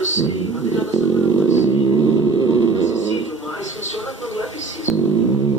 eu sei, uma declaração não pode ser acessível, mas funciona quando é preciso.